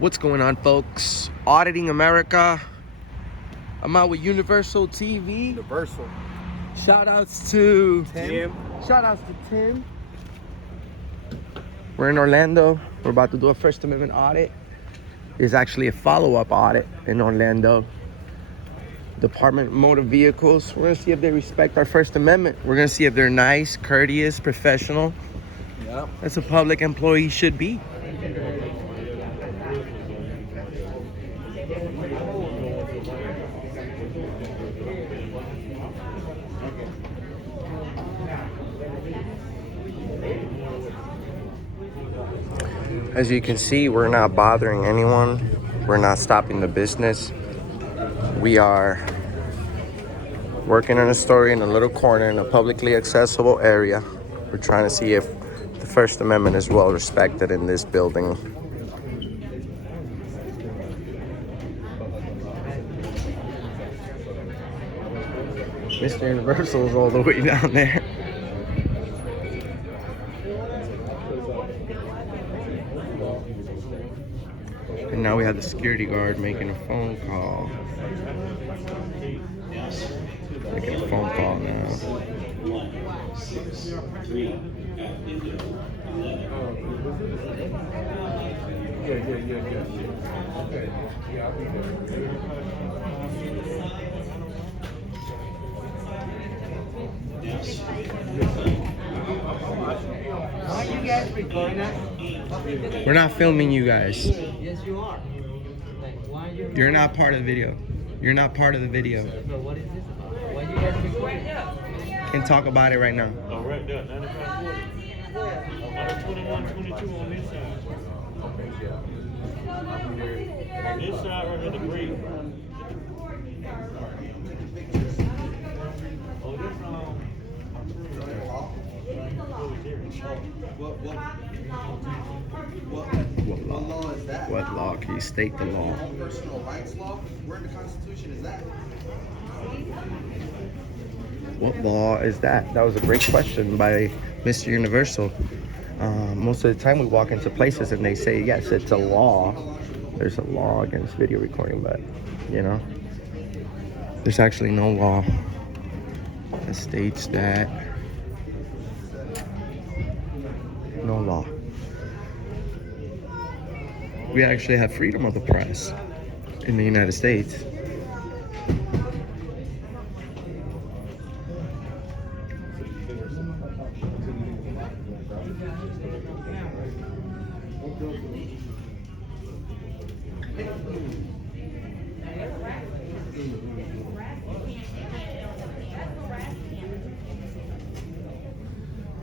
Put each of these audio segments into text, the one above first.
What's going on, folks? Auditing America. I'm out with Universal TV. Universal. Shout outs to Tim. Shout outs to Tim. We're in Orlando. We're about to do a First Amendment audit. It's actually a follow-up audit in Orlando. Department of Motor Vehicles. We're gonna see if they respect our First Amendment. We're gonna see if they're nice, courteous, professional. Yep. As a public employee should be. As you can see, we're not bothering anyone. We're not stopping the business. We are working on a story in a little corner in a publicly accessible area. We're trying to see if the First Amendment is well respected in this building. Mr. Universal is all the way down there. And now we have the security guard making a phone call. Making a phone call now. 163 at window 11. Yeah. Okay. Yeah, I'll be there. Are you guys recording us? We're not filming you guys. Yes, you are. Like, why are you? You're not part of the video. You're not part of the video. But what is this about? Why are you guys recording? Can't talk about it right now. Oh, right there, 9540. Out of 2122 on this side. Okay, yeah. I'll be there. On this side right here, the green. Oh, this What law is that? What law? Can you state the law? Personal rights law? Where in the Constitution is that? What law is that? That was a great question by Mr. Universal. Most of the time we walk into places and they say, yes, it's a law. There's a law against video recording, but, you know, there's actually no law that states that. No law. We actually have freedom of the press in the United States.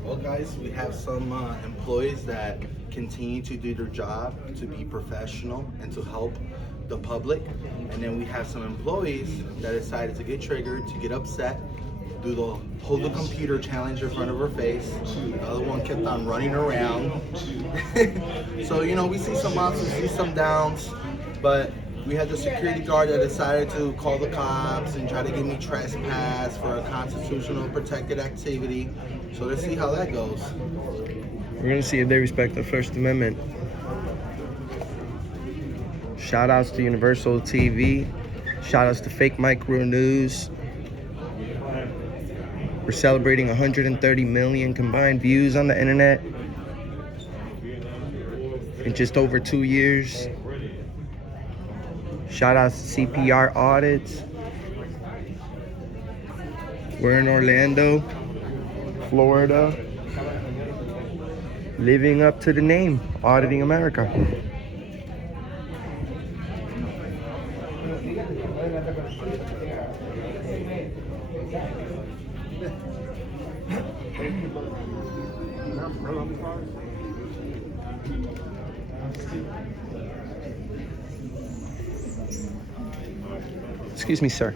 Well, guys, we have some employees that continue to do their job, to be professional and to help the public. And then we have some employees that decided to get triggered, to get upset, do the hold the computer challenge in front of her face. The other one kept on running around. So, you know, we see some ups, we see some downs, but we had the security guard that decided to call the cops and try to give me trespass for a constitutional protected activity. So let's see how that goes. We're gonna see if they respect the First Amendment. Shout outs to Universal TV. Shout outs to Fake Micro News. We're celebrating 130 million combined views on the internet in just over 2 years. Shout outs to CPR Audits. We're in Orlando, Florida. Living up to the name, Auditing America. Excuse me, sir.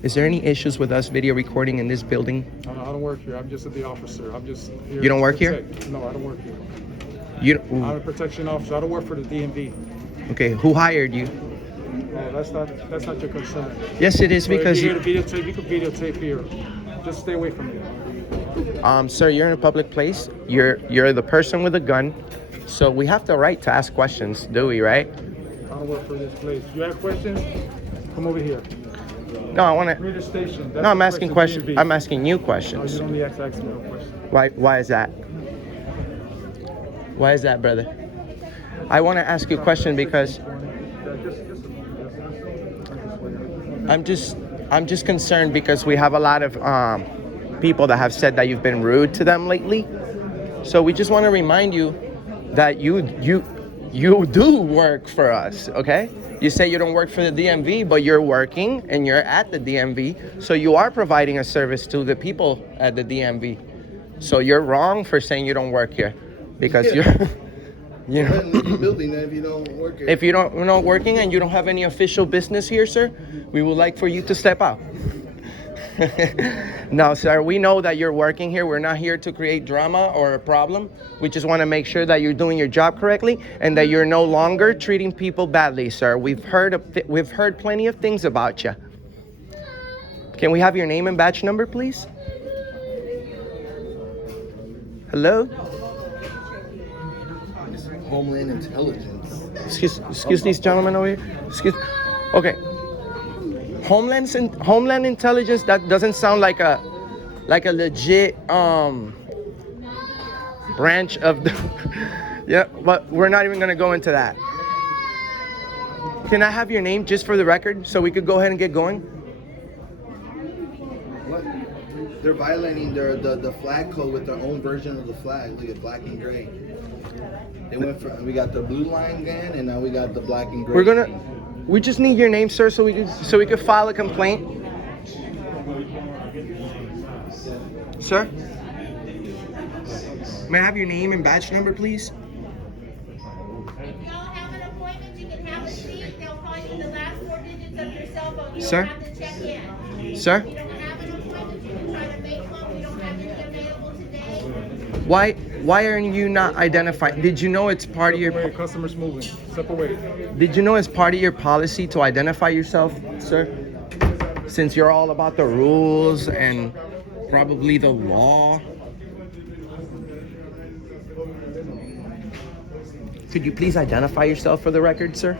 Is there any issues with us video recording in this building? I don't work here. I'm just the officer. I'm just here. You don't to work here? protect. No, I don't work here. You I'm a protection officer. I don't work for the DMV. okay? Who hired you? Oh, that's not your concern. Yes, it is So if because you're you. here to videotape, you can videotape here. Just stay away from me. Sir, you're in a public place. You're the person with a gun. So we have the right to ask questions, do we, right? I don't work for this place. You have questions? Come over here. No, I want to. Read the station. That's No, I'm the asking question, questions. DMV. I'm asking you No, questions. you don't need to ask me no questions. Why is that? Why is that, brother? I want to ask you a question because I'm just concerned because we have a lot of people that have said that you've been rude to them lately. So we just want to remind you that you do work for us, okay? You say you don't work for the DMV, but you're working and you're at the DMV, so you are providing a service to the people at the DMV. So you're wrong for saying you don't work here, because you're, you know, building if you don't work here. if you're not working and you don't have any official business here, sir, we would like for you to step out. No, sir, we know that you're working here. We're not here to create drama or a problem. We just want to make sure that you're doing your job correctly and that you're no longer treating people badly, sir. We've heard plenty of things about you. Can we have your name and badge number, please? Hello? Homeland Intelligence. Excuse these gentlemen over here. Okay. Homeland Intelligence. That doesn't sound like a legit branch of the. Yeah, but we're not even gonna go into that. Can I have your name just for the record so we could go ahead and get going? What? They're violating the flag code with their own version of the flag. Look at black and gray. They went from, we got the blue line again, and now we got the black and gray. We just need your name, sir, so we could file a complaint. Sir? May I have your name and badge number, please? If y'all have an appointment, you can have a seat. They'll call you the last 4 digits of your cell phone. You Sir? don't have to check in. Sir? If you don't have an appointment, you can try to make one. We don't have any available today. Why are you not identifying? Did you know it's part of Step away, your customers moving. Step away. Did you know it's part of your policy to identify yourself, sir? Since you're all about the rules and probably the law. Could you please identify yourself for the record, sir?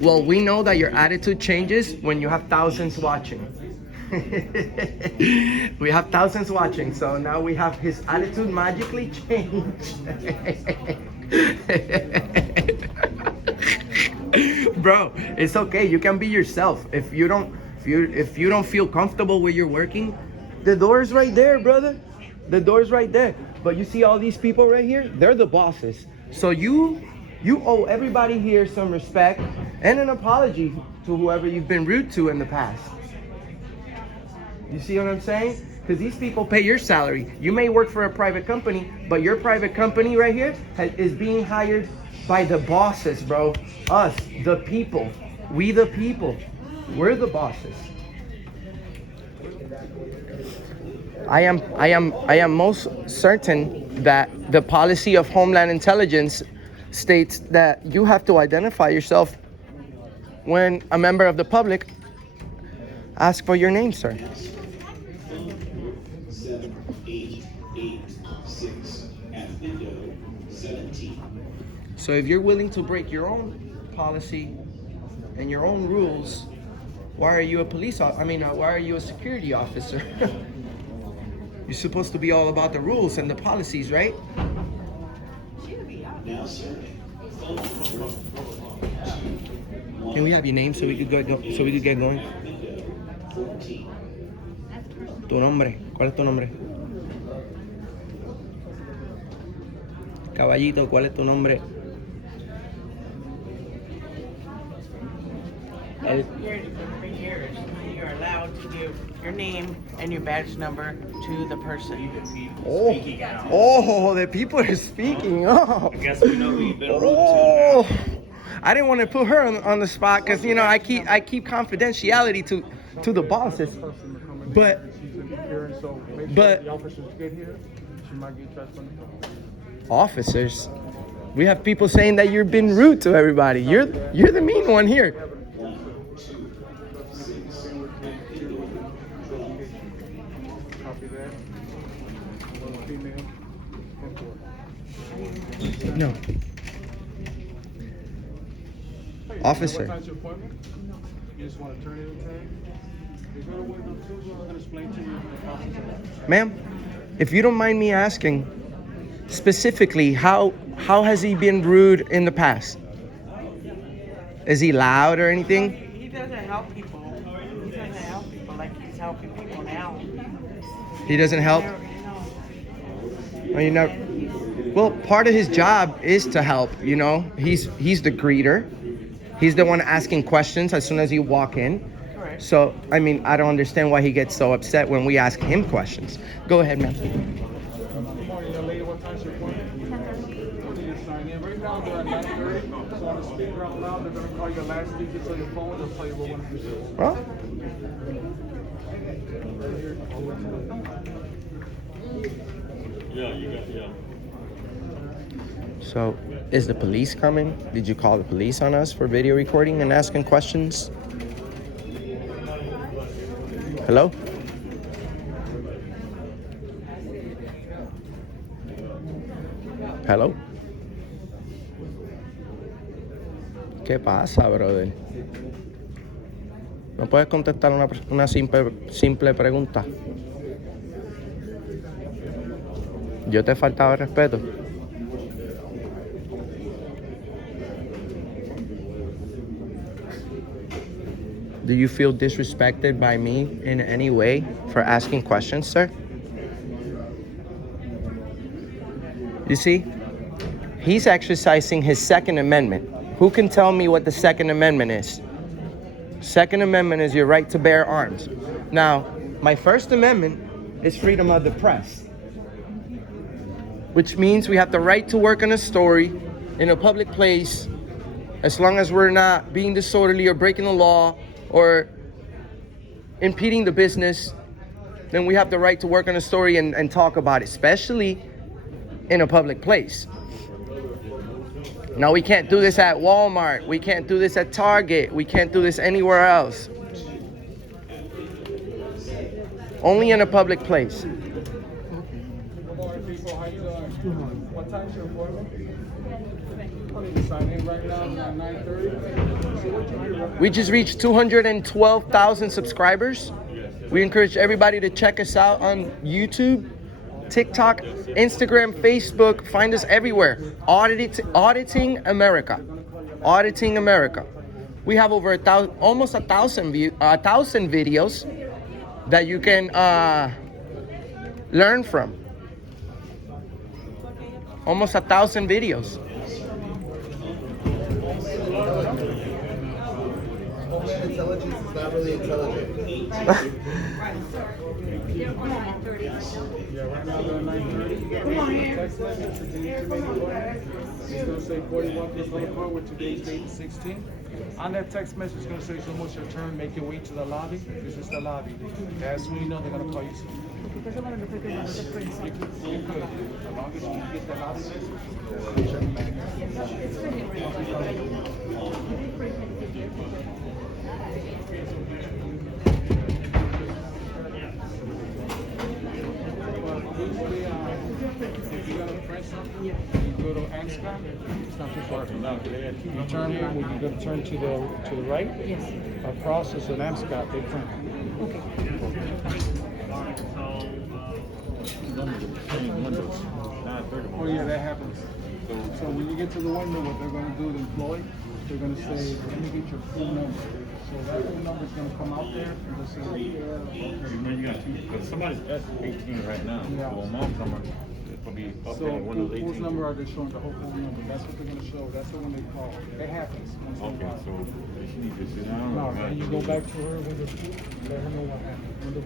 Well, we know that your attitude changes when you have thousands watching. We have thousands watching, so now we have his attitude magically changed. Bro, it's okay. You can be yourself. If you don't feel comfortable where you're working, the door's right there, brother. The door's right there. But you see all these people right here? They're the bosses. So you owe everybody here some respect and an apology to whoever you've been rude to in the past. You see what I'm saying? Because these people pay your salary. You may work for a private company, but your private company right here is being hired by the bosses, bro. Us, the people. We the people. We're the bosses. I am most certain that the policy of Homeland Intelligence states that you have to identify yourself when a member of the public asks for your name, sir. 7886 at window 17. So if you're willing to break your own policy and your own rules, why are you a why are you a security officer? You're supposed to be all about the rules and the policies, right? Now, sir. Can we have your name so we could get going? 14. Tu nombre. ¿Cuál es tu nombre? Caballito, ¿cuál es tu nombre? You're allowed to give your name and your badge number to the person. Oh, the people are speaking. Oh. I guess we know who you've been rude to. Oh, I didn't want to put her on the spot because I keep confidentiality to the bosses. But She's interfering, so make sure but- the officers get here. She might get charged on the phone. officers, We have people saying that you've been rude to everybody. You're the mean one here. Copy that. One female. And No. Hey, Officer. What time's your appointment? You just want to turn in a tag? You go to window 2, I'm going to explain to you the process of that. Ma'am, if you don't mind me asking, specifically, how has he been rude in the past? Is he loud or anything? He doesn't help people. He doesn't help people like he's helping people now. He doesn't help? Well, you know, well, part of his job is to help, you know. He's the greeter. He's the one asking questions as soon as you walk in. Correct. So, I mean, I don't understand why he gets so upset when we ask him questions. Go ahead, ma'am. Good morning, young lady. What time's your appointment? Okay, you sign in. Right now, they're at 9:30. So on the speaker out loud, they're going to call you the last digits on your phone. They'll tell you what one of yours is. Well, so, is the police coming? Did you call the police on us for video recording and asking questions? Hello? Hello? ¿Qué pasa, brother? ¿No puedes contestar una simple pregunta? Yo te he faltado el respeto. Do you feel disrespected by me in any way for asking questions, sir? You see, he's exercising his Second Amendment. Who can tell me what the Second Amendment is? Second Amendment is your right to bear arms. Now, my First Amendment is freedom of the press, which means we have the right to work on a story in a public place as long as we're not being disorderly or breaking the law or impeding the business. Then we have the right to work on a story and talk about it, especially in a public place. Now, we can't do this at Walmart. We can't do this at Target. We can't do this anywhere else. Only in a public place. Good morning, people. How you doing? What time's your appointment? Okay, you sign in right now at 9:30. So what you do right We just reached 212,000 subscribers. We encourage everybody to check us out on YouTube, TikTok, Instagram, Facebook. Find us everywhere. Auditing America. Auditing America. We have over almost a thousand videos that you can learn from. Almost 1,000 videos. Intelligence is not really intelligent. Yeah, right now they're at 9:30. Text message to the information. It's going to say 41 Chris Boulevard with today's date 16. On that text message, it's going to say it's almost your turn. Make your way to the lobby. This is the lobby. As we know, they're going to call you soon. You could, as long as you get the lobby Usually, if you're gonna print something, you go to ANSCA. It's not too far from now. You turn here, when you go to turn to the right. Yes. Across is an ANSCA. They print. Oh yeah, that happens. So when you get to the window, what they're going to do, the employee, they're going to say, let me get your full number. So that full number is going to come out there and just say, You got two, because somebody's S18 right now. Yeah. Well, mom's number, it will be up so there, one of those whose 18. number are they showing? The whole phone number. That's what they're going to show. That's the one they call. It happens. Once in a Okay, while. so she needs to sit down. No, or and you go back to her window 2, let her know what happened. Window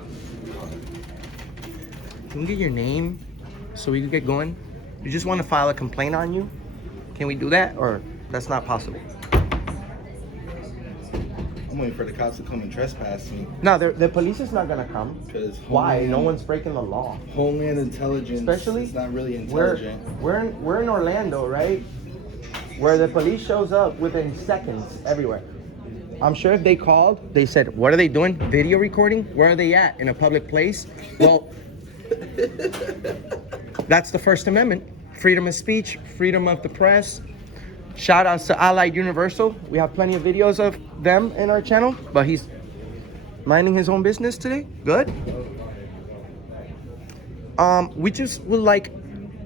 2. Can we get your name so we can get going? You just want to file a complaint on you? Can we do that, or that's not possible? I'm waiting for the cops to come and trespass me. No, the police is not gonna come. Because Why? No one's breaking the law. Homeland Intelligence Especially is not really We're intelligent. we're in Orlando, right? where the police shows up within seconds everywhere. I'm sure if they called, they said, what are they doing? Video recording? Where are they at? In a public place? Well, that's the First Amendment. Freedom of speech, freedom of the press. Shout outs to Allied Universal. We have plenty of videos of them in our channel, but he's minding his own business today. Good. We just would like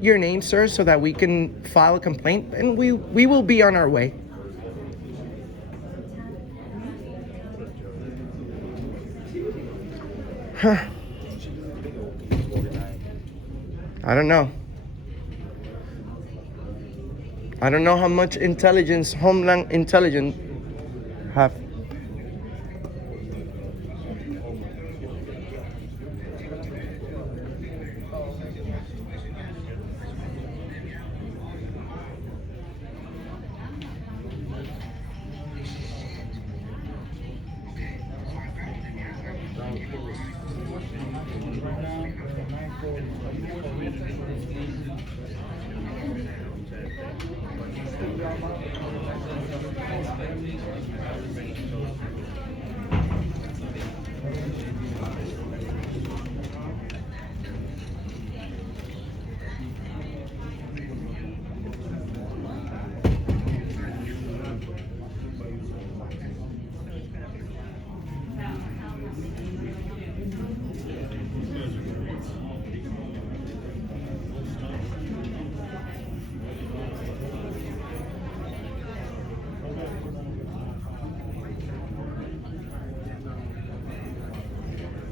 your name, sir, so that we can file a complaint, and we will be on our way. Huh. I don't know. I don't know how much intelligence, Homeland Intelligence, have.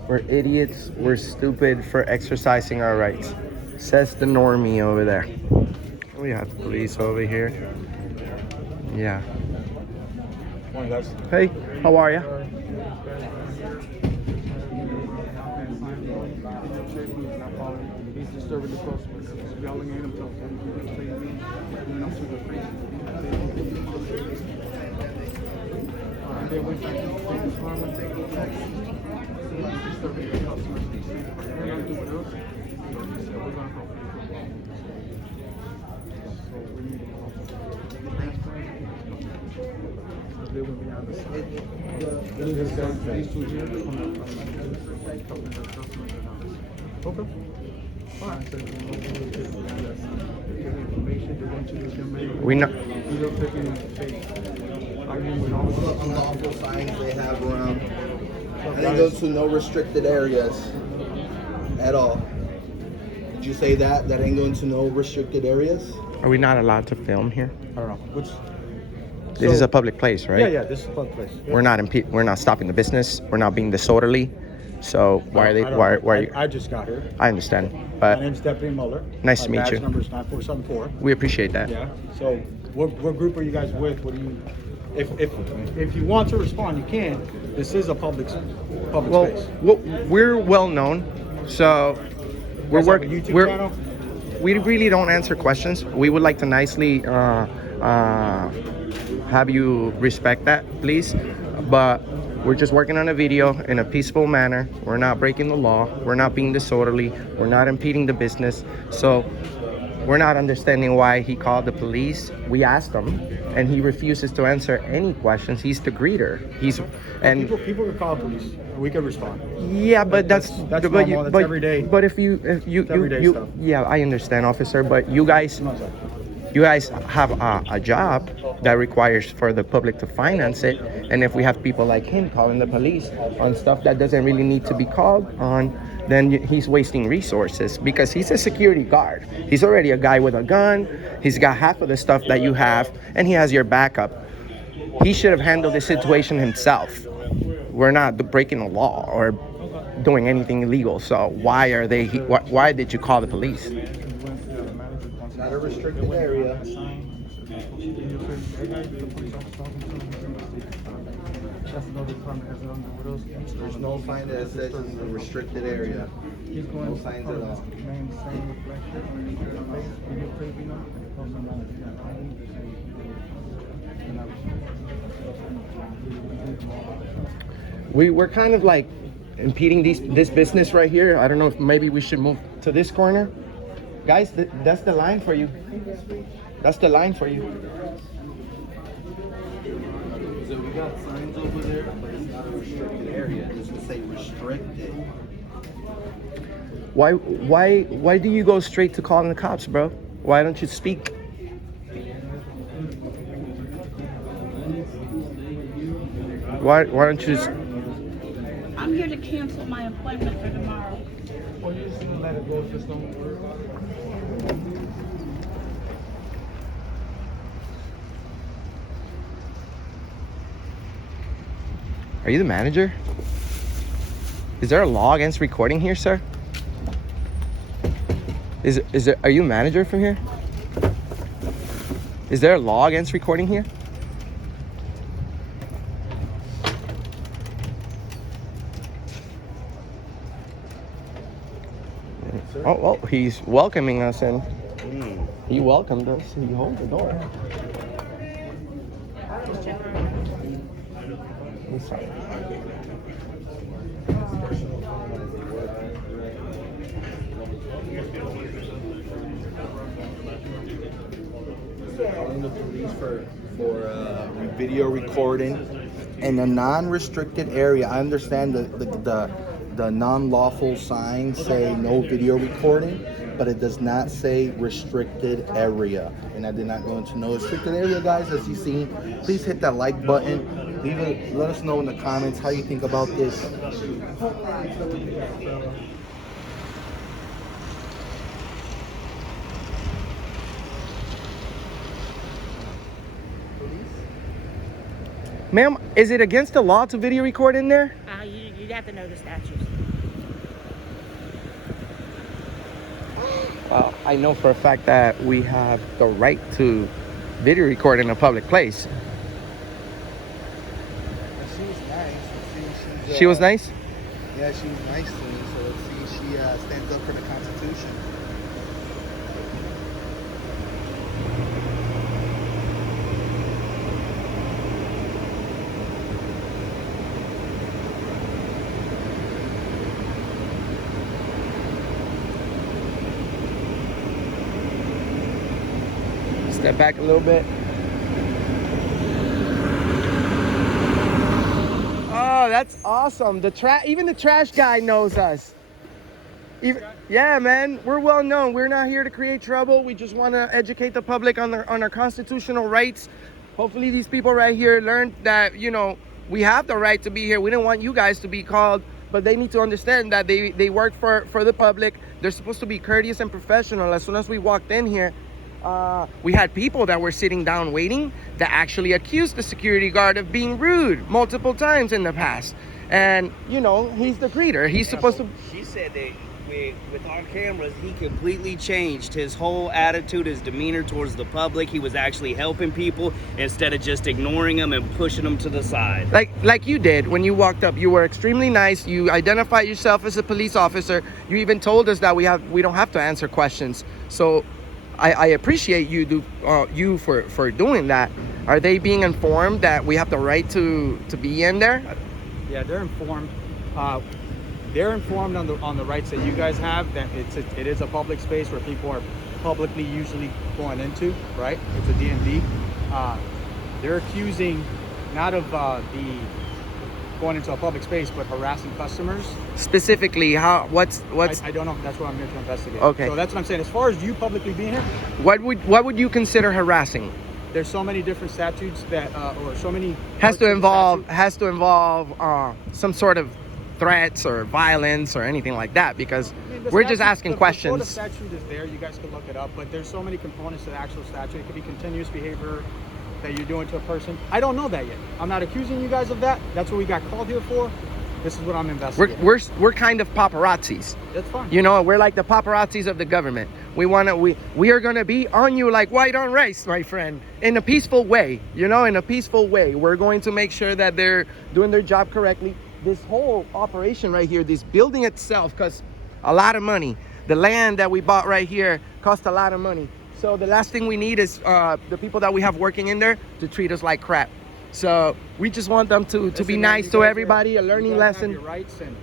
We're idiots, we're stupid for exercising our rights. Says the normie over there. We have police over here. Yeah. Morning, guys. Hey, how are ya? He's disturbing the customers. He's yelling at him, telling him to pay me. And I'm super crazy. And they went back to the same department. He's disturbing the customers. We're going to do what else? He said, we're going to go. So we need to they will be on the side. These two here, they're coming from helping the customers and okay. All right. So they give information, they want you to give We know. you don't take any take. Unlawful signs they have around. And they go to no restricted areas at all. Did you say that? That ain't going to no restricted areas? Are we not allowed to film here? I don't know. Which? This is a public place, right? Yeah, this is a public place. Yeah. We're not stopping the business. We're not being disorderly. So why are they? Why are you? I just got here. I understand, My but name's Deputy Muller. Nice to meet badge you. Number is 9474. we appreciate that. Yeah. So what group are you guys with? What do you? If you want to respond, you can. This is a public space. Well, we're well known, so we're working. YouTube channel. We really don't answer questions. We would like to nicely have you respect that, please. But we're just working on a video in a peaceful manner. We're not breaking the law. We're not being disorderly. We're not impeding the business. So we're not understanding why he called the police. We asked him, and he refuses to answer any questions. He's the greeter. People can call police. We can respond. Yeah, but that's normal. That's every day. But if you everyday stuff. yeah, I understand, officer. But you guys have a job that requires for the public to finance it, and if we have people like him calling the police on stuff that doesn't really need to be called on, then he's wasting resources because he's a security guard. He's already a guy with a gun. He's got half of the stuff that you have, and he has your backup. He should have handled the situation himself. We're not breaking the law or doing anything illegal. So why did you call the police? It's not a restricted area. There's no sign that says it's a restricted area. No signs at all. We're kind of like impeding this business right here. I don't know if maybe we should move to this corner. Guys, that's the line for you. That's the line for you. So we got signs over there, but it's not a restricted area. It's to say restricted. Why do you go straight to calling the cops, bro? Why don't you speak? Why don't you just... I'm here to cancel my appointment for tomorrow. Well, you're just gonna let it go, just don't worry about it. Are you the manager? Is there a law against recording here, sir? Are you a manager from here? Is there a law against recording here? Oh, well, he's welcoming us in. He welcomed us. He holds the door. Inside. Calling the police for video recording in a non-restricted area. I understand the non-lawful signs say no video recording, but it does not say restricted area. And I did not go into no restricted area, guys. As you see, please hit that like button. Let us know in the comments how you think about this. Ma'am, is it against the law to video record in there? You'd have to know the statutes. Well, I know for a fact that we have the right to video record in a public place. She was nice. She was nice? Yeah, she was nice to me. So let's see, she stands up for the Constitution. Step back a little bit. Oh, that's awesome. Even the trash guy knows us. Yeah, man, we're well known. We're not here to create trouble. We just want to educate the public on our constitutional rights. Hopefully these people right here learned that, you know, we have the right to be here. We don't want you guys to be called, but they need to understand that they work for the public. They're supposed to be courteous and professional. As soon as we walked in here, we had people that were sitting down waiting that actually accused the security guard of being rude multiple times in the past. And, you know, he's the greeter. He's supposed to... She said that with our cameras, he completely changed his whole attitude, his demeanor towards the public. He was actually helping people instead of just ignoring them and pushing them to the side. Like you did when you walked up. You were extremely nice. You identified yourself as a police officer. You even told us that we don't have to answer questions. So I appreciate you for doing that. Are they being informed that we have the right to be in there? Yeah, they're informed. They're informed on the rights that you guys have. That it is a public space where people are publicly usually going into, right? It's a DMV. They're accusing not of the going into a public space, but harassing customers. Specifically, what's I don't know. That's what I'm here to investigate. Okay. So that's what I'm saying. As far as you publicly being here, what would you consider harassing? there's so many different statutes that or so many has to involve some sort of threats or violence or anything like that, because we're just asking questions. The statute is there, you guys can look it up, but there's so many components to the actual statute. It could be continuous behavior that you're doing to a person. I don't know that yet. I'm not accusing you guys of that. That's what we got called here for. This is what I'm investigating. We're kind of paparazzis. That's fine. You know, we're like the paparazzis of the government. We are gonna be on you like white on rice, my friend, in a peaceful way. You know, in a peaceful way. We're going to make sure that they're doing their job correctly. This whole operation right here, this building itself, costs a lot of money. The land that we bought right here cost a lot of money. So the last thing we need is the people that we have working in there to treat us like crap. So we just want them to be nice to everybody, a learning lesson. Your rights and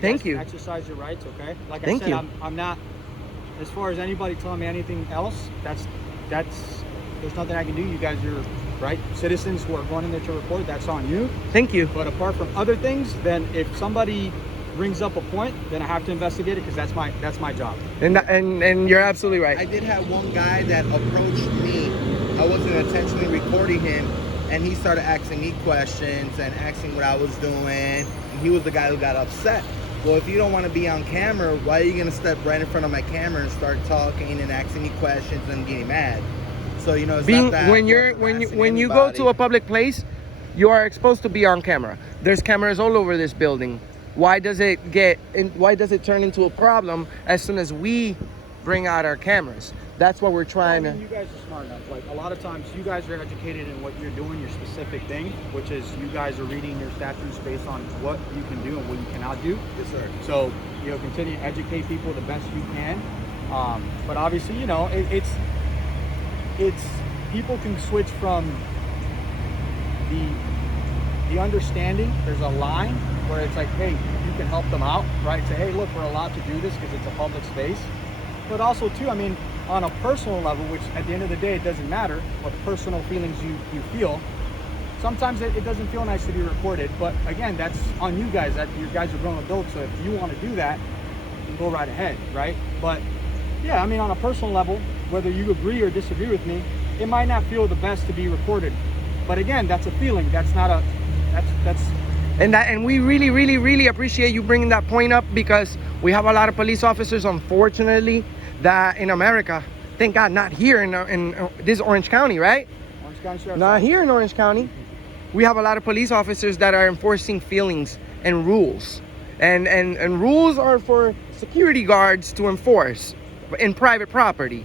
Thank you. Exercise your rights, okay? Like Thank I said, you. I'm not, as far as anybody telling me anything else, that's there's nothing I can do. You guys are, right, citizens who are going in there to report, that's on you. Thank you. But apart from other things, then if somebody brings up a point, then I have to investigate it because that's my job. And you're absolutely right. I did have one guy that approached me. I wasn't intentionally recording him, and he started asking me questions and asking what I was doing. And he was the guy who got upset. Well, if you don't want to be on camera, why are you going to step right in front of my camera and start talking and asking me questions and getting mad? So, you know, it's Being not that when you go to a anybody. public place, you are exposed to be on camera. There's cameras all over this building. Why does it turn into a problem as soon as we bring out our cameras? That's what we're trying You guys are smart enough. Like a lot of times, you guys are educated in what you're doing, your specific thing, which is you guys are reading your statutes based on what you can do and what you cannot do. Yes, sir. So, you know, continue to educate people the best you can. But obviously, you know, it's people can switch from the understanding. There's a line where it's like, hey, you can help them out, right? Say, hey, look, we're allowed to do this because it's a public space. But also, too, I mean, on a personal level, which at the end of the day, it doesn't matter what personal feelings you feel. Sometimes it doesn't feel nice to be recorded, but again, that's on you guys. That you guys are grown adults, so if you want to do that, then go right ahead, right? But yeah, I mean, on a personal level, whether you agree or disagree with me, it might not feel the best to be recorded. But again, that's a feeling. That's not a that's. And we really, really, really appreciate you bringing that point up, because we have a lot of police officers, unfortunately, that in America, thank God, not here in this Orange County, right? Orange County Sheriff's Not Office. here in Orange County. We have a lot of police officers that are enforcing feelings and rules. And rules are for security guards to enforce in private property.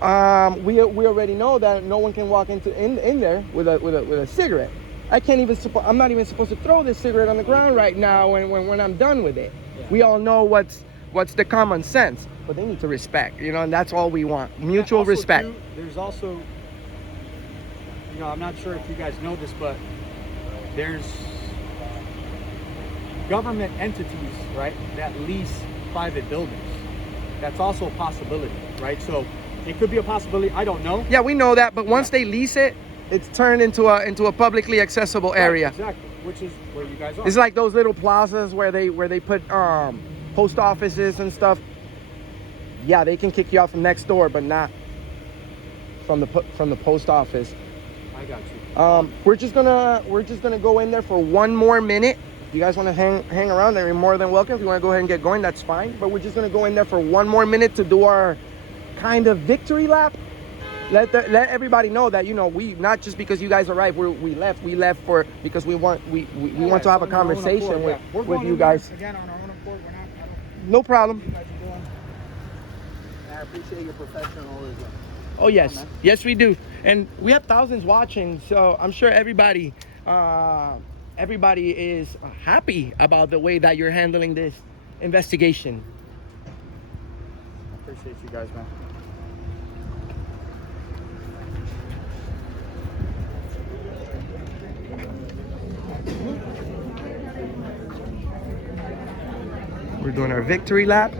We already know that no one can walk in there with a cigarette. I'm not even supposed to throw this cigarette on the ground right now when I'm done with it. Yeah. We all know what's the common sense, but they need to respect, you know, and that's all we want. Mutual respect. Too, there's also, you know, I'm not sure if you guys know this, but there's government entities, right, that lease private buildings. That's also a possibility, right? So it could be a possibility. I don't know. Yeah, we know that, but once they lease it, it's turned into a publicly accessible area. Right, exactly, which is where you guys are. It's like those little plazas where they put post offices and stuff. Yeah, they can kick you out from next door, but not from the post office. I got you. We're just gonna go in there for one more minute. If you guys want to hang around, then you're more than welcome. If you want to go ahead and get going, that's fine. But we're just gonna go in there for one more minute to do our kind of victory lap. Let everybody know that, you know, we, not just because you guys arrived, we left because we want to have a conversation with you guys. Again, on our own accord, we're not. No problem. You guys are doing. I appreciate your professionalism. Oh yes, yes we do, and we have thousands watching, so I'm sure everybody is happy about the way that you're handling this investigation. I appreciate you guys, man. We're doing our victory lap.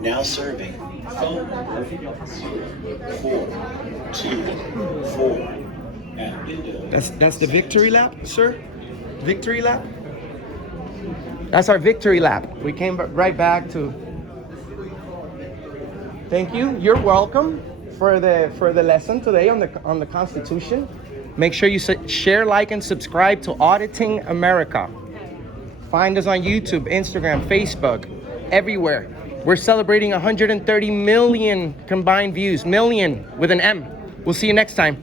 Now serving phone number 0424 at window. That's the victory lap, sir. Victory lap. That's our victory lap. We came right back to. Thank you. You're welcome for the lesson today on the Constitution. Make sure you share, like, and subscribe to Auditing America. Find us on YouTube, Instagram, Facebook, everywhere. We're celebrating 130 million combined views. Million with an M. We'll see you next time.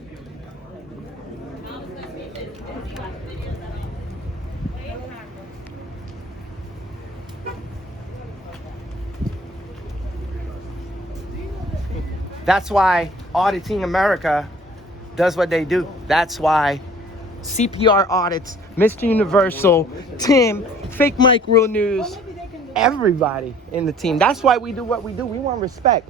That's why Auditing America does what they do. That's why CPR Audits, Mr. Universal, Tim, Fake Mike Real News, everybody in the team. That's why we do what we do. We want respect.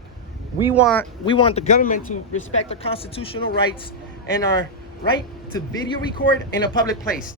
We want the government to respect our constitutional rights and our right to video record in a public place.